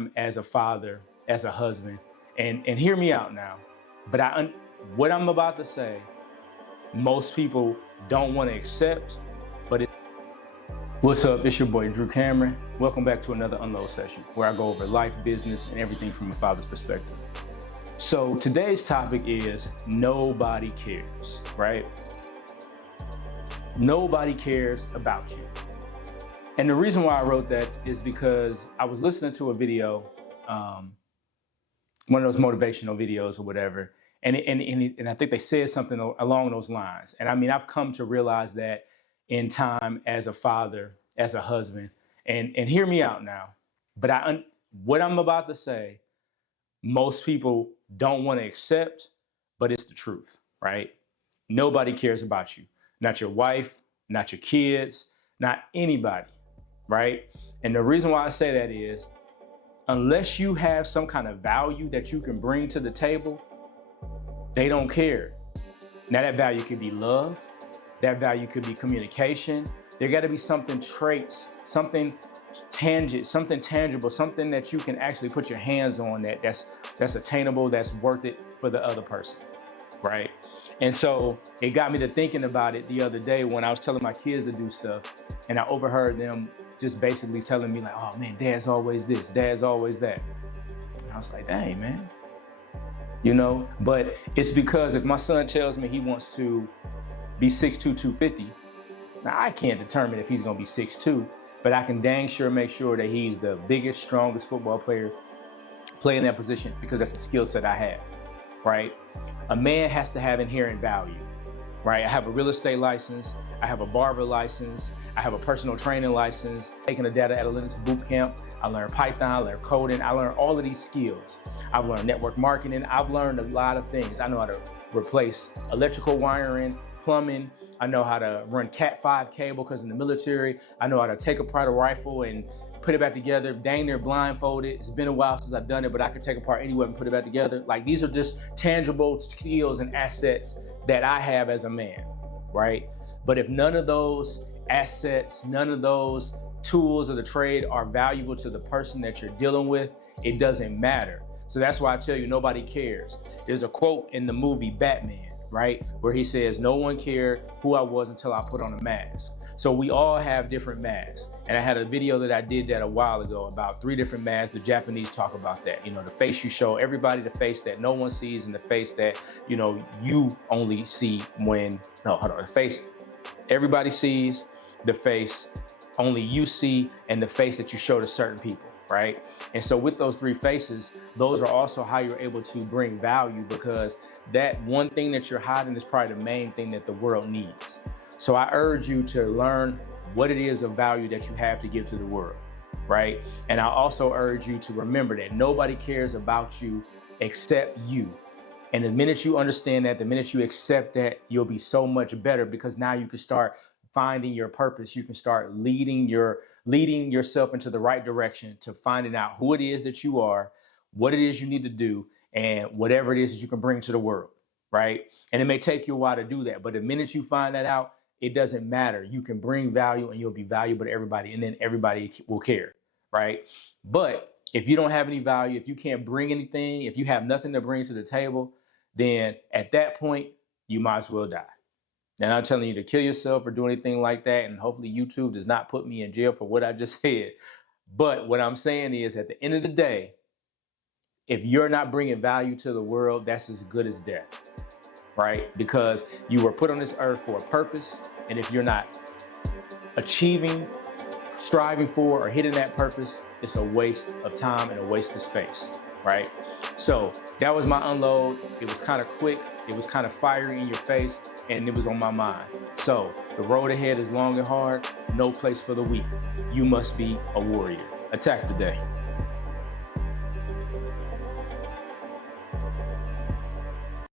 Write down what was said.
time as a father, as a husband, and hear me out now, but what I'm about to say, most people don't want to accept, but What's up? It's your boy, Drew Cameron. Welcome back to another Unload session where I go over life, business, and everything from a father's perspective. So today's topic is nobody cares, right? Nobody cares about you. And the reason why I wrote that is because I was listening to a video, one of those motivational videos or whatever, and I think they said something along those lines. And I mean, I've come to realize that in time as a father, as a husband, and hear me out now, but what I'm about to say, most people don't want to accept, but it's the truth, right? Nobody cares about you, not your wife, not your kids, not anybody, right? And the reason why I say that is, unless you have some kind of value that you can bring to the table, they don't care. Now that value could be love, that value could be communication. There got to be something traits, something tangible, something that you can actually put your hands on that's attainable, that's worth it for the other person, right? And so it got me to thinking about it the other day when I was telling my kids to do stuff, and I overheard them just basically telling me like, "Oh man, Dad's always this, Dad's always that." And I was like, "Dang, man." You know, but it's because if my son tells me he wants to be 6'2", 250, now I can't determine if he's gonna be 6'2", but I can dang sure make sure that he's the biggest, strongest football player playing that position, because that's the skill set I have, right? A man has to have inherent value, right? I have a real estate license, I have a barber license, I have a personal training license, taking a data analytics boot camp, I learned Python, I learned coding, I learned all of these skills. I've learned network marketing, I've learned a lot of things. I know how to replace electrical wiring, plumbing, I know how to run Cat 5 cable because in the military, I know how to take apart a rifle and put it back together, dang near blindfolded. It's been a while since I've done it, but I can take apart any weapon and put it back together. Like, these are just tangible skills and assets that I have as a man, right? But if none of those assets, none of those tools of the trade are valuable to the person that you're dealing with, it doesn't matter. So that's why I tell you, nobody cares. There's a quote in the movie Batman, right? Where he says, "No one cared who I was until I put on a mask." So we all have different masks. And I had a video that I did that a while ago about 3 different masks. The Japanese talk about that. You know, the face you show everybody, the face that no one sees, and the face that, you know, you only see the face everybody sees, the face only you see, and the face that you show to certain people, right? And so with those 3 faces, those are also how you're able to bring value, because that one thing that you're hiding is probably the main thing that the world needs. So I urge you to learn what it is of value that you have to give to the world, right? And I also urge you to remember that nobody cares about you except you. And the minute you understand that, the minute you accept that, you'll be so much better, because now you can start finding your purpose. You can start leading yourself into the right direction to finding out who it is that you are, what it is you need to do, and whatever it is that you can bring to the world, right? And it may take you a while to do that, but the minute you find that out, it doesn't matter. You can bring value and you'll be valuable to everybody, and then everybody will care, right? But if you don't have any value, if you can't bring anything, if you have nothing to bring to the table, then at that point, you might as well die. And I'm telling you to kill yourself or do anything like that, and hopefully YouTube does not put me in jail for what I just said. But what I'm saying is, at the end of the day, if you're not bringing value to the world, that's as good as death, right? Because you were put on this earth for a purpose, and if you're not achieving, striving for, or hitting that purpose, it's a waste of time and a waste of space, right? So that was my unload. It was kind of quick, it was kind of fiery in your face, and it was on my mind. So the road ahead is long and hard, no place for the weak. You must be a warrior. Attack the day.